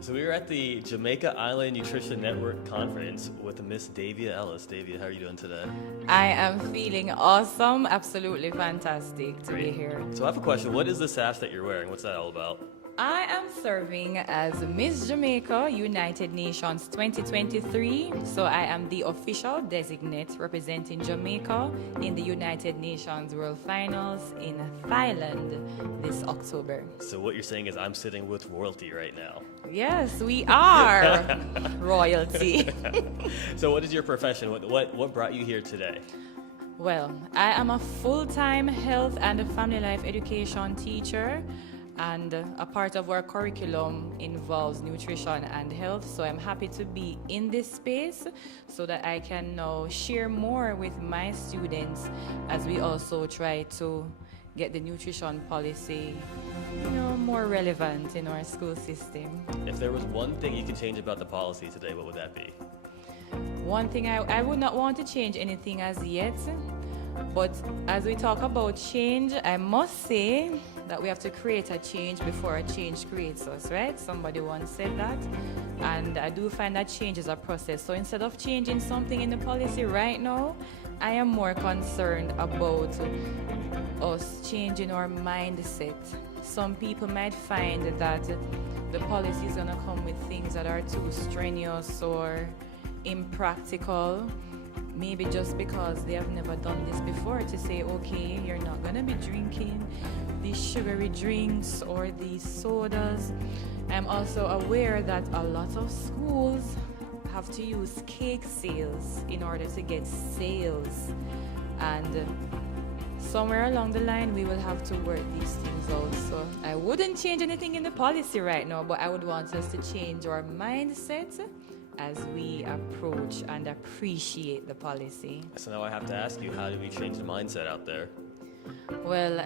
So we were at the Jamaica Island Nutrition Network conference with Miss Davia Ellis. Davia, how are you doing today? I am feeling awesome, absolutely fantastic to be Great. here. So I have a question. What is the sash that you're wearing? What's that all about? I am serving as Miss Jamaica United Nations 2023. So I am the official designate representing Jamaica in the United Nations World Finals in Thailand this October. So what you're saying is I'm sitting with royalty right now. Yes, we are royalty. So what is your profession? What brought you here today? Well, I am a full-time health and family life education teacher. And a part of our curriculum involves nutrition and health. So I'm happy to be in this space so that I can now share more with my students as we also try to get the nutrition policy, more relevant in our school system. If there was one thing you could change about the policy today, what would that be? One thing I would not want to change anything as yet, but as we talk about change, I must say that we have to create a change before a change creates us, right? Somebody once said that. And I do find that change is a process. So instead of changing something in the policy right now, I am more concerned about us changing our mindset. Some people might find that the policy is going to come with things that are too strenuous or impractical. Maybe just because they have never done this before, to say, okay, you're not going to be drinking these sugary drinks or these sodas. I'm also aware that a lot of schools have to use cake sales in order to get sales. And somewhere along the line, we will have to work these things out. So I wouldn't change anything in the policy right now, but I would want us to change our mindset as we approach and appreciate the policy. So now I have to ask you, how do we change the mindset out there? Well,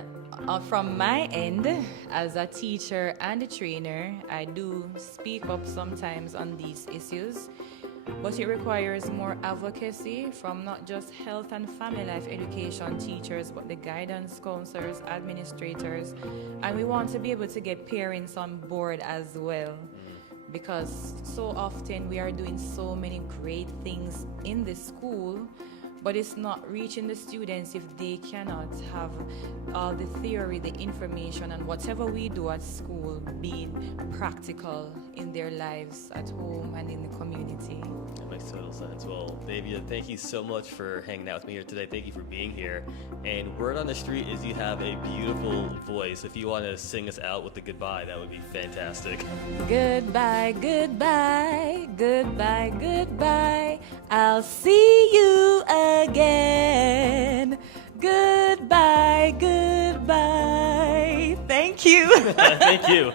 from my end, as a teacher and a trainer, I do speak up sometimes on these issues, but it requires more advocacy from not just health and family life education teachers, but the guidance counselors, administrators, and we want to be able to get parents on board as well. Because so often we are doing so many great things in the school, but it's not reaching the students if they cannot have all the theory, the information, and whatever we do at school being practical in their lives at home and in the community. That makes total sense. Well, Davia, thank you so much for hanging out with me here today. Thank you for being here. And word on the street is you have a beautiful voice. If you want to sing us out with the goodbye, that would be fantastic. Goodbye, goodbye, goodbye, goodbye. I'll see you again. Goodbye, goodbye. Thank you. Thank you.